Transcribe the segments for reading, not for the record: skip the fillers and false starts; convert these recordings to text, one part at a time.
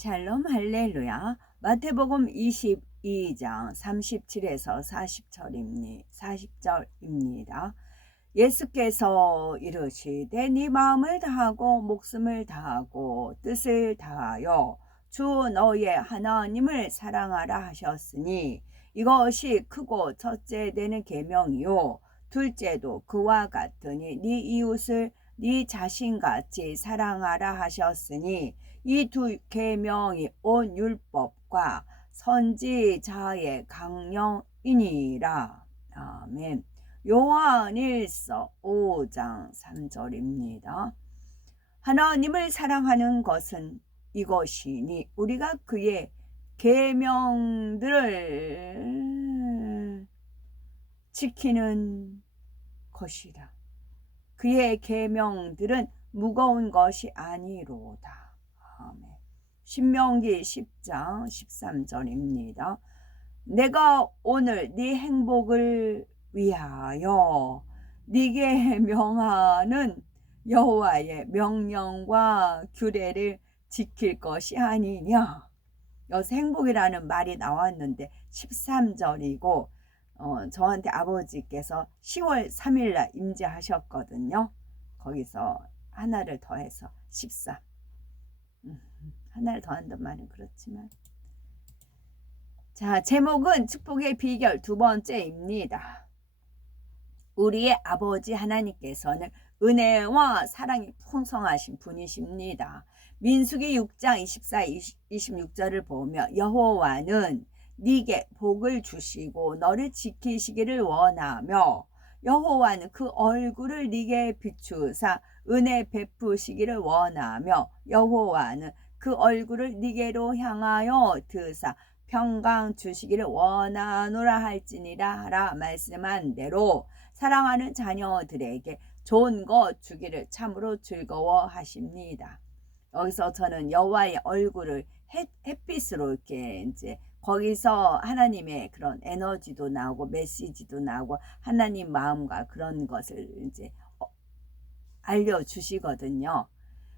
샬롬 할렐루야. 마태복음 22장 37에서 40절입니다. 예수께서 이르시되 네 마음을 다하고 목숨을 다하고 뜻을 다하여 주 너의 하나님을 사랑하라 하셨으니 이것이 크고 첫째 되는 계명이요 둘째도 그와 같으니 네 이웃을 네 자신같이 사랑하라 하셨으니 이 두 계명이 온 율법과 선지자의 강령이니라. 아멘. 요한일서 5장 3절입니다. 하나님을 사랑하는 것은 이것이니 우리가 그의 계명들을 지키는 것이라. 그의 계명들은 무거운 것이 아니로다. 아멘. 신명기 10장 13절입니다. 내가 오늘 네 행복을 위하여 네게 명하는 여호와의 명령과 규례를 지킬 것이 아니냐. 여기서 행복이라는 말이 나왔는데 13절이고 저한테 아버지께서 10월 3일 날 임재하셨거든요. 거기서 하나를 더해서 13. 하나를 더한단 말은 그렇지만. 자, 제목은 축복의 비결 두 번째입니다. 우리의 아버지 하나님께서는 은혜와 사랑이 풍성하신 분이십니다. 민수기 6장 24, 26절을 보며 여호와는 네게 복을 주시고 너를 지키시기를 원하며 여호와는 그 얼굴을 네게 비추사 은혜 베푸시기를 원하며 여호와는 그 얼굴을 네게로 향하여 드사 평강 주시기를 원하노라 할지니라 하라 말씀한 대로 사랑하는 자녀들에게 좋은 것 주기를 참으로 즐거워하십니다. 여기서 저는 여호와의 얼굴을 햇빛으로 이렇게 이제 거기서 하나님의 그런 에너지도 나오고 메시지도 나오고 하나님 마음과 그런 것을 이제 알려주시거든요.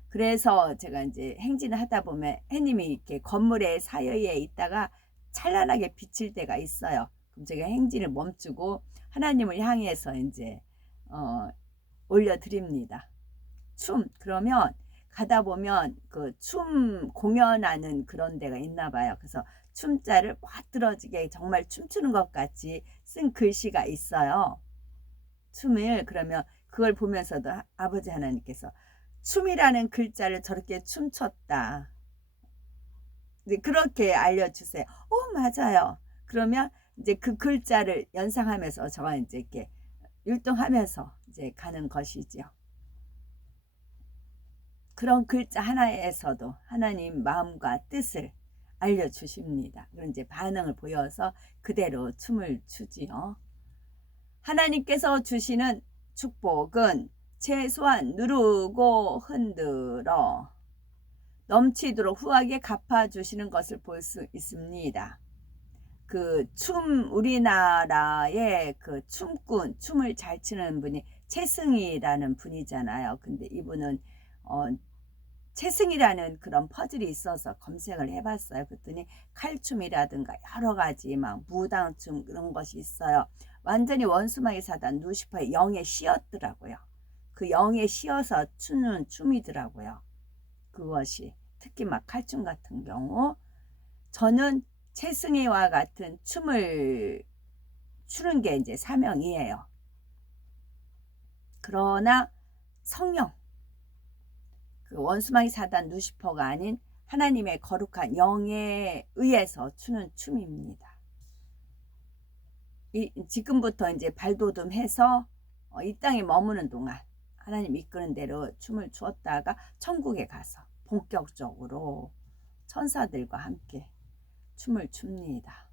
그래서 제가 이제 행진을 하다 보면 해님이 이렇게 건물의 사이에 있다가 찬란하게 비칠 때가 있어요. 그럼 제가 행진을 멈추고 하나님을 향해서 이제 올려드립니다. 그러면 가다 보면 그 춤 공연하는 그런 데가 있나 봐요. 그래서 춤자를 빠뜨러지게 정말 춤추는 것 같이 쓴 글씨가 있어요. 춤을 그러면 그걸 보면서도 아버지 하나님께서 춤이라는 글자를 저렇게 춤췄다. 그렇게 알려주세요. 맞아요. 그러면 이제 그 글자를 연상하면서 저가 이제 이렇게 율동하면서 이제 가는 것이죠. 그런 글자 하나에서도 하나님 마음과 뜻을 알려주십니다. 그런 이제 반응을 보여서 그대로 춤을 추지요. 하나님께서 주시는 축복은 최소한 누르고 흔들어 넘치도록 후하게 갚아주시는 것을 볼 수 있습니다. 우리나라의 그 춤꾼, 춤을 잘 추는 분이 최승희라는 분이잖아요. 근데 이분은 최승희라는 그런 퍼즐이 있어서 검색을 해봤어요. 그랬더니 칼춤이라든가 여러 가지 막 무당춤 그런 것이 있어요. 완전히 원수마의 사단 루시퍼의 영에 씌었더라고요. 그 영에 씌어서 추는 춤이더라고요. 그것이 특히 막 칼춤 같은 경우 저는 최승희와 같은 춤을 추는 게 이제 사명이에요. 그러나 성령 그 원수마귀 사단 루시퍼가 아닌 하나님의 거룩한 영에 의해서 추는 춤입니다. 지금부터 이제 발돋움해서 이 땅에 머무는 동안 하나님 이끄는 대로 춤을 추었다가 천국에 가서 본격적으로 천사들과 함께 춤을 춥니다.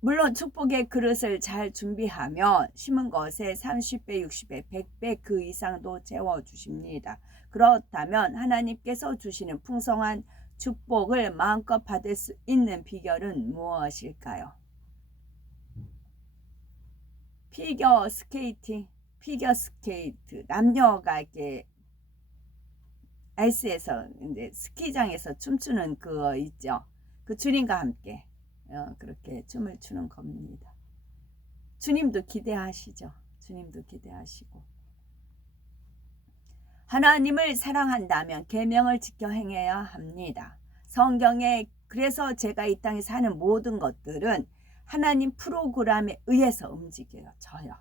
물론 축복의 그릇을 잘 준비하면 심은 것에 30배, 60배, 100배 그 이상도 채워주십니다. 그렇다면 하나님께서 주시는 풍성한 축복을 마음껏 받을 수 있는 비결은 무엇일까요? 피겨 스케이트 남녀가 이렇게 아이스에서 이제 스키장에서 춤추는 그거 있죠. 그 주님과 함께 그렇게 춤을 추는 겁니다. 주님도 기대하시죠. 주님도 기대하시고. 하나님을 사랑한다면 계명을 지켜 행해야 합니다. 성경에 그래서 제가 이 땅에 사는 모든 것들은 하나님 프로그램에 의해서 움직여요. 저요.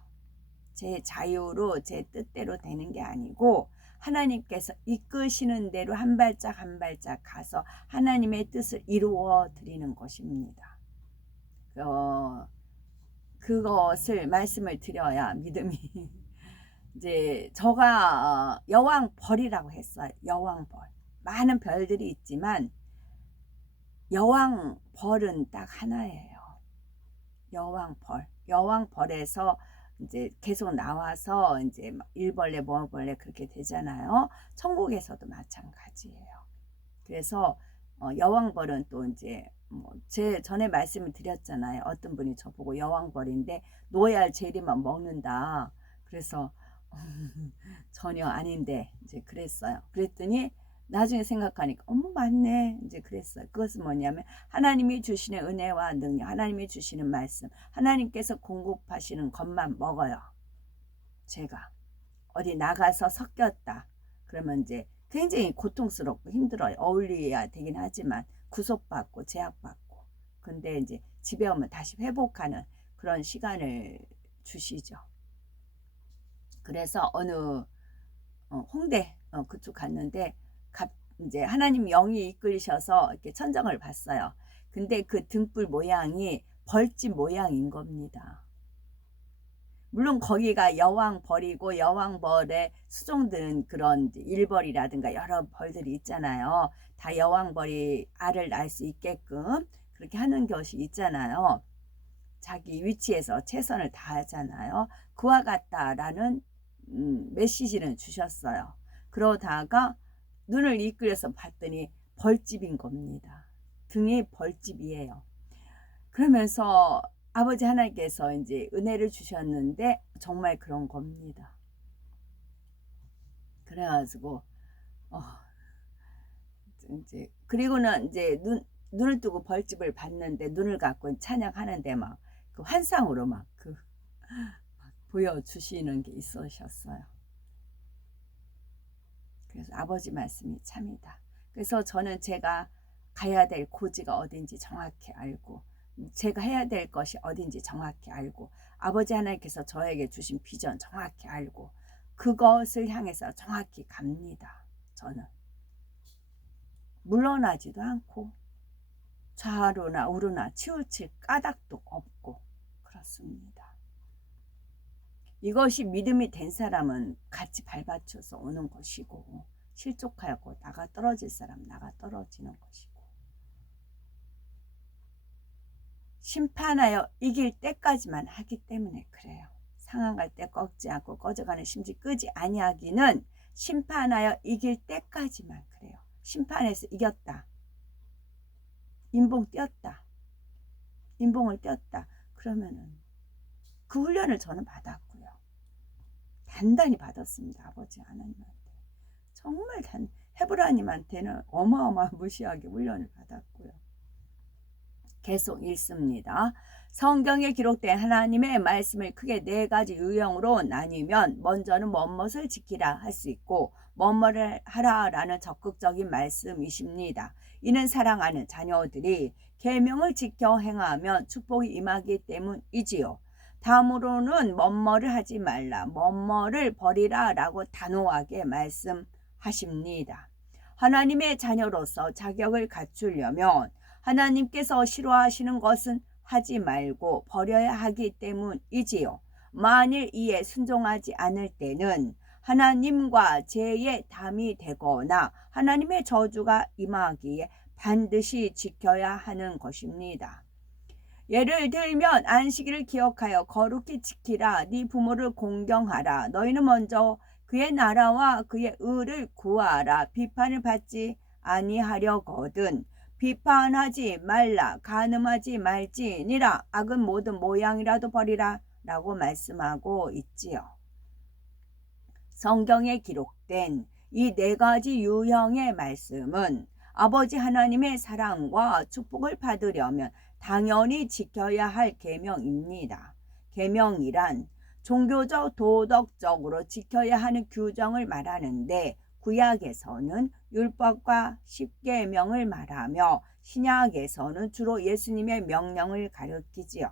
제 자유로 제 뜻대로 되는 게 아니고 하나님께서 이끄시는 대로 한 발짝 한 발짝 가서 하나님의 뜻을 이루어 드리는 것입니다. 그것을 말씀을 드려야 믿음이 이제 저가 여왕벌이라고 했어요. 여왕벌. 많은 별들이 있지만 여왕벌은 딱 하나예요. 여왕벌. 여왕벌에서 이제 계속 나와서 이제 일벌레, 뭐벌레 그렇게 되잖아요. 천국에서도 마찬가지예요. 그래서 여왕벌은 또 이제 제 전에 말씀을 드렸잖아요. 어떤 분이 저보고 여왕벌인데 노얄 제리만 먹는다. 그래서 전혀 아닌데 이제 그랬어요. 그랬더니 나중에 생각하니까 맞네 이제 그랬어요. 그것은 뭐냐면 하나님이 주시는 은혜와 능력, 하나님이 주시는 말씀, 하나님께서 공급하시는 것만 먹어요. 제가 어디 나가서 섞였다 그러면 이제 굉장히 고통스럽고 힘들어요. 어울려야 되긴 하지만 구속받고 제약받고. 근데 이제 집에 오면 다시 회복하는 그런 시간을 주시죠. 그래서 어느 홍대 그쪽 갔는데 이제 하나님 영이 이끌리셔서 이렇게 천정을 봤어요. 근데 그 등불 모양이 벌집 모양인 겁니다. 물론 거기가 여왕벌이고 여왕벌에 수종드는 그런 일벌이라든가 여러 벌들이 있잖아요. 다 여왕벌이 알을 낳을 수 있게끔 그렇게 하는 것이 있잖아요. 자기 위치에서 최선을 다하잖아요. 그와 같다라는 메시지를 주셨어요. 그러다가 눈을 이끌려서 봤더니 벌집인 겁니다. 등이 벌집이에요. 그러면서 아버지 하나님께서 이제 은혜를 주셨는데 정말 그런 겁니다. 그래가지고 이제 그리고는 이제 눈을 뜨고 벌집을 봤는데 눈을 감고 찬양하는데 막 그 환상으로 막 보여주시는 게 있으셨어요. 그래서 아버지 말씀이 참이다. 그래서 저는 제가 가야 될 고지가 어딘지 정확히 알고 제가 해야 될 것이 어딘지 정확히 알고 아버지 하나님께서 저에게 주신 비전 정확히 알고 그것을 향해서 정확히 갑니다. 저는 물러나지도 않고 좌로나 우로나 치우칠 까닭도 없고 그렇습니다. 이것이 믿음이 된 사람은 같이 밟아쳐서 오는 것이고 실족하고 나가 떨어질 사람 나가 떨어지는 것이고 심판하여 이길 때까지만 하기 때문에 그래요. 상한 갈 때 꺾지 않고 꺼져가는 심지 끄지 아니하기는 심판하여 이길 때까지만 그래요. 심판에서 이겼다. 인봉 띄었다. 인봉을 띄었다. 그러면은 그 훈련을 저는 받았고요. 단단히 받았습니다. 아버지 하나님한테. 정말 헤브라님한테는 어마어마무시하게 훈련을 받았고요. 계속 읽습니다. 성경에 기록된 하나님의 말씀을 크게 4가지 유형으로 나뉘면 먼저는 뭐뭇을 지키라 할 수 있고 뭐뭐를 하라라는 적극적인 말씀이십니다. 이는 사랑하는 자녀들이 계명을 지켜 행하면 축복이 임하기 때문이지요. 다음으로는 뭐뭐를 하지 말라, 뭐뭐를 버리라 라고 단호하게 말씀하십니다. 하나님의 자녀로서 자격을 갖추려면 하나님께서 싫어하시는 것은 하지 말고 버려야 하기 때문이지요. 만일 이에 순종하지 않을 때는 하나님과 죄의 담이 되거나 하나님의 저주가 임하기에 반드시 지켜야 하는 것입니다. 예를 들면 안식일을 기억하여 거룩히 지키라. 네 부모를 공경하라. 너희는 먼저 그의 나라와 그의 의를 구하라. 비판을 받지 아니하려거든. 비판하지 말라. 간음하지 말지니라. 악은 모든 모양이라도 버리라 라고 말씀하고 있지요. 성경에 기록된 이 네 가지 유형의 말씀은 아버지 하나님의 사랑과 축복을 받으려면 당연히 지켜야 할 계명입니다. 계명이란 종교적 도덕적으로 지켜야 하는 규정을 말하는데 구약에서는 율법과 십계명을 말하며 신약에서는 주로 예수님의 명령을 가리키지요.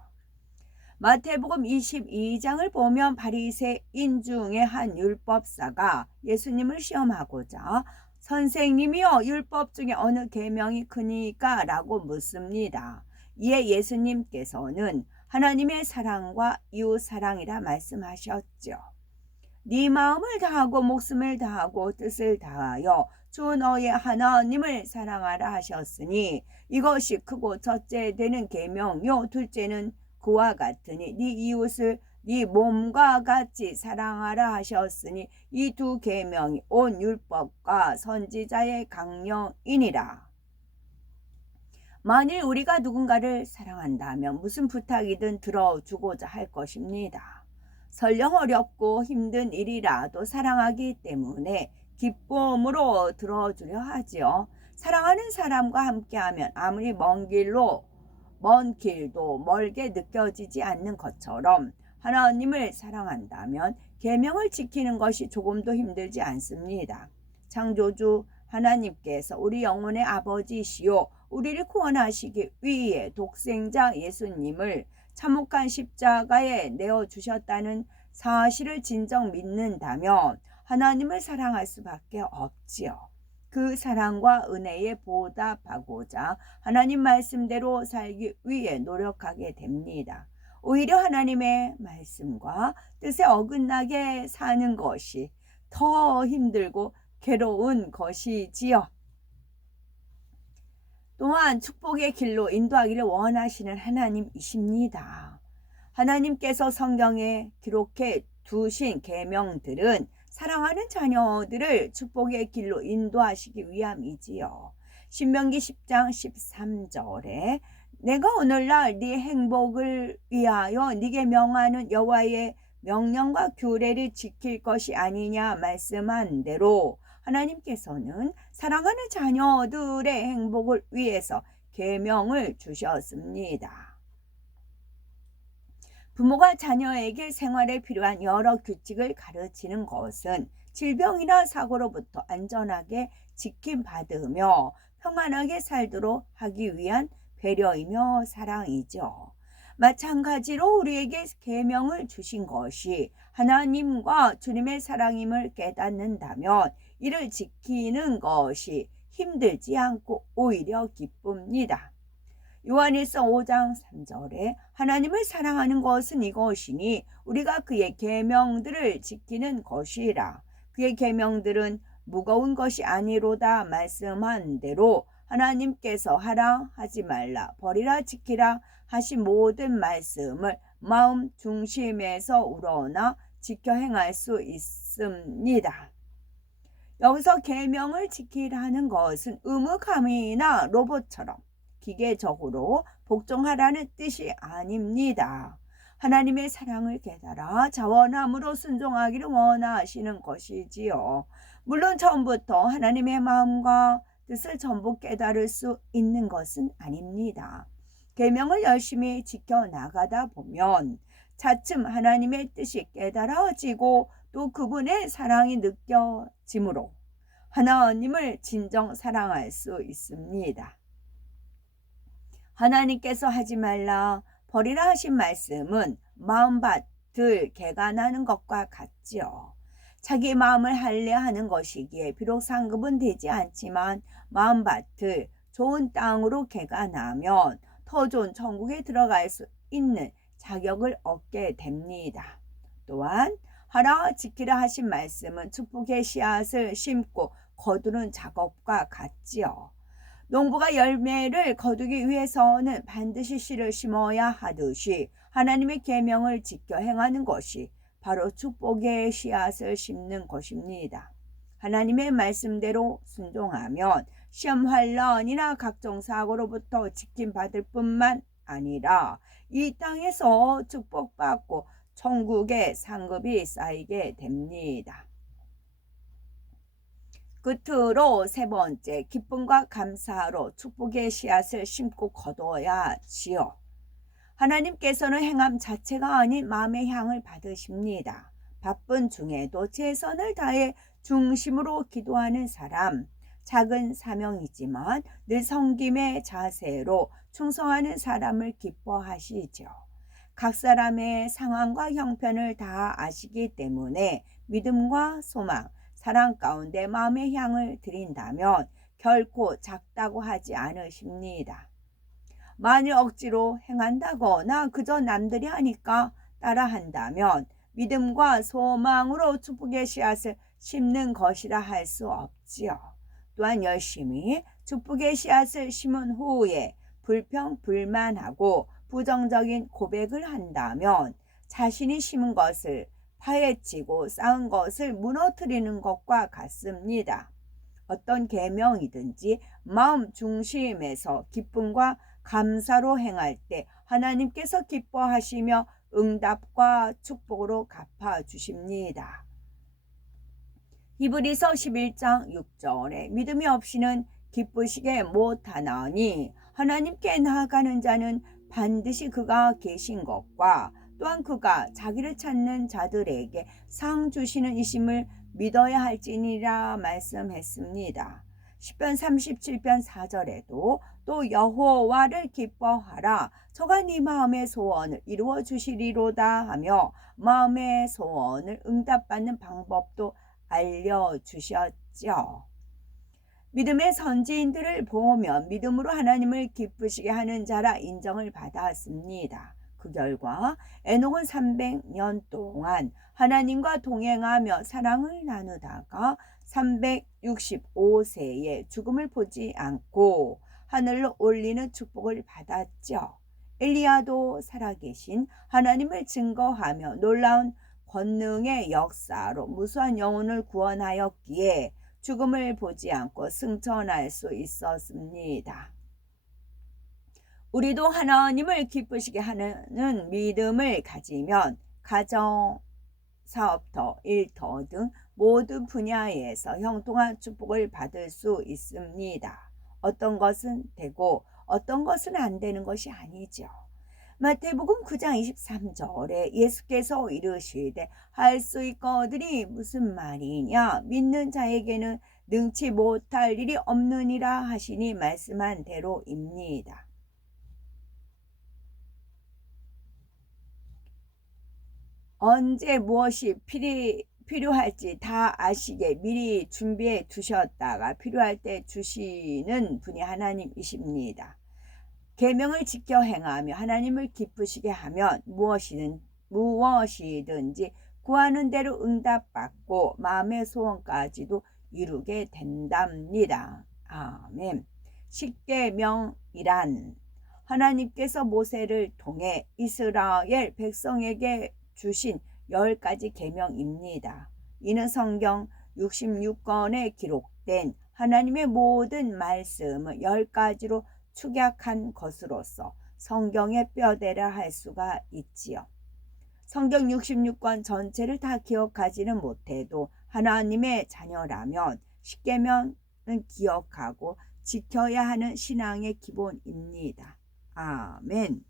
마태복음 22장을 보면 바리새인 중에 한 율법사가 예수님을 시험하고자 선생님이여 율법 중에 어느 계명이 크니까? 라고 묻습니다. 이에 예수님께서는 하나님의 사랑과 이웃 사랑이라 말씀하셨죠. 네 마음을 다하고 목숨을 다하고 뜻을 다하여 주 너의 하나님을 사랑하라 하셨으니 이것이 크고 첫째 되는 계명요 둘째는 그와 같으니 네 이웃을 네 몸과 같이 사랑하라 하셨으니 이 두 계명이 온 율법과 선지자의 강령이니라. 만일 우리가 누군가를 사랑한다면 무슨 부탁이든 들어주고자 할 것입니다. 설령 어렵고 힘든 일이라도 사랑하기 때문에 기쁨으로 들어주려 하지요. 사랑하는 사람과 함께하면 아무리 먼 길도 멀게 느껴지지 않는 것처럼 하나님을 사랑한다면 계명을 지키는 것이 조금도 힘들지 않습니다. 창조주 하나님께서 우리 영혼의 아버지시요 우리를 구원하시기 위해 독생자 예수님을 참혹한 십자가에 내어주셨다는 사실을 진정 믿는다면 하나님을 사랑할 수밖에 없지요. 그 사랑과 은혜에 보답하고자 하나님 말씀대로 살기 위해 노력하게 됩니다. 오히려 하나님의 말씀과 뜻에 어긋나게 사는 것이 더 힘들고 괴로운 것이지요. 또한 축복의 길로 인도하기를 원하시는 하나님이십니다. 하나님께서 성경에 기록해 두신 계명들은 사랑하는 자녀들을 축복의 길로 인도하시기 위함이지요. 신명기 10장 13절에 내가 오늘날 네 행복을 위하여 네게 명하는 여호와의 명령과 규례를 지킬 것이 아니냐 말씀한 대로 하나님께서는 사랑하는 자녀들의 행복을 위해서 계명을 주셨습니다. 부모가 자녀에게 생활에 필요한 여러 규칙을 가르치는 것은 질병이나 사고로부터 안전하게 지킴받으며 평안하게 살도록 하기 위한 배려이며 사랑이죠. 마찬가지로 우리에게 계명을 주신 것이 하나님과 주님의 사랑임을 깨닫는다면 이를 지키는 것이 힘들지 않고 오히려 기쁩니다. 요한일서 5장 3절에 하나님을 사랑하는 것은 이것이니 우리가 그의 계명들을 지키는 것이라. 그의 계명들은 무거운 것이 아니로다 말씀한 대로 하나님께서 하라 하지 말라 버리라 지키라 하신 모든 말씀을 마음 중심에서 우러나 지켜 행할 수 있습니다. 여기서 계명을 지키라는 것은 의무감이나 로봇처럼 기계적으로 복종하라는 뜻이 아닙니다. 하나님의 사랑을 깨달아 자원함으로 순종하기를 원하시는 것이지요. 물론 처음부터 하나님의 마음과 뜻을 전부 깨달을 수 있는 것은 아닙니다. 계명을 열심히 지켜나가다 보면 차츰 하나님의 뜻이 깨달아지고 또 그분의 사랑이 느껴지므로 하나님을 진정 사랑할 수 있습니다. 하나님께서 하지 말라 버리라 하신 말씀은 마음밭을 개간하는 것과 같지요. 자기 마음을 할례하는 것이기에 비록 상급은 되지 않지만 마음밭을 좋은 땅으로 개간하면 더 좋은 천국에 들어갈 수 있는 자격을 얻게 됩니다. 또한 하라 지키라 하신 말씀은 축복의 씨앗을 심고 거두는 작업과 같지요. 농부가 열매를 거두기 위해서는 반드시 씨를 심어야 하듯이 하나님의 계명을 지켜 행하는 것이 바로 축복의 씨앗을 심는 것입니다. 하나님의 말씀대로 순종하면 시험 환난이나 각종 사고로부터 지킴받을 뿐만 아니라 이 땅에서 축복받고 천국의 상급이 쌓이게 됩니다. 끝으로 세 번째, 기쁨과 감사로 축복의 씨앗을 심고 거둬야 지요. 하나님께서는 행함 자체가 아닌 마음의 향을 받으십니다. 바쁜 중에도 최선을 다해 중심으로 기도하는 사람, 작은 사명이지만 늘 섬김의 자세로 충성하는 사람을 기뻐하시죠. 각 사람의 상황과 형편을 다 아시기 때문에 믿음과 소망, 사랑 가운데 마음의 향을 드린다면 결코 작다고 하지 않으십니다. 만일 억지로 행한다거나 그저 남들이 하니까 따라한다면 믿음과 소망으로 축복의 씨앗을 심는 것이라 할 수 없지요. 또한 열심히 축복의 씨앗을 심은 후에 불평불만하고 부정적인 고백을 한다면 자신이 심은 것을 파헤치고 쌓은 것을 무너뜨리는 것과 같습니다. 어떤 계명이든지 마음 중심에서 기쁨과 감사로 행할 때 하나님께서 기뻐하시며 응답과 축복으로 갚아주십니다. 히브리서 11장 6절에 믿음이 없이는 기쁘시게 못하나니 하나님께 나아가는 자는 반드시 그가 계신 것과 또한 그가 자기를 찾는 자들에게 상 주시는 이심을 믿어야 할지니라 말씀했습니다. 시편 37편 4절에도 또 여호와를 기뻐하라 저가 네 마음의 소원을 이루어 주시리로다 하며 마음의 소원을 응답받는 방법도 알려주셨죠. 믿음의 선지인들을 보면 믿음으로 하나님을 기쁘시게 하는 자라 인정을 받았습니다. 그 결과 에녹은 300년 동안 하나님과 동행하며 사랑을 나누다가 365세에 죽음을 보지 않고 하늘로 올리는 축복을 받았죠. 엘리야도 살아계신 하나님을 증거하며 놀라운 권능의 역사로 무수한 영혼을 구원하였기에 죽음을 보지 않고 승천할 수 있었습니다. 우리도 하나님을 기쁘시게 하는 믿음을 가지면 가정, 사업터, 일터 등 모든 분야에서 형통한 축복을 받을 수 있습니다. 어떤 것은 되고 어떤 것은 안 되는 것이 아니죠. 마태복음 9장 23절에 예수께서 이르시되 할 수 있거들이 무슨 말이냐 믿는 자에게는 능치 못할 일이 없느니라 하시니 말씀한 대로입니다. 언제 무엇이 필요할지 다 아시게 미리 준비해 두셨다가 필요할 때 주시는 분이 하나님이십니다. 계명을 지켜 행하며 하나님을 기쁘시게 하면 무엇이든지 구하는 대로 응답받고 마음의 소원까지도 이루게 된답니다. 아멘. 십계명이란 하나님께서 모세를 통해 이스라엘 백성에게 주신 10가지 계명입니다. 이는 성경 66권에 기록된 하나님의 모든 말씀을 10가지로 축약한 것으로서 성경의 뼈대라 할 수가 있지요. 성경 66권 전체를 다 기억하지는 못해도 하나님의 자녀라면 십계명은 기억하고 지켜야 하는 신앙의 기본입니다. 아멘.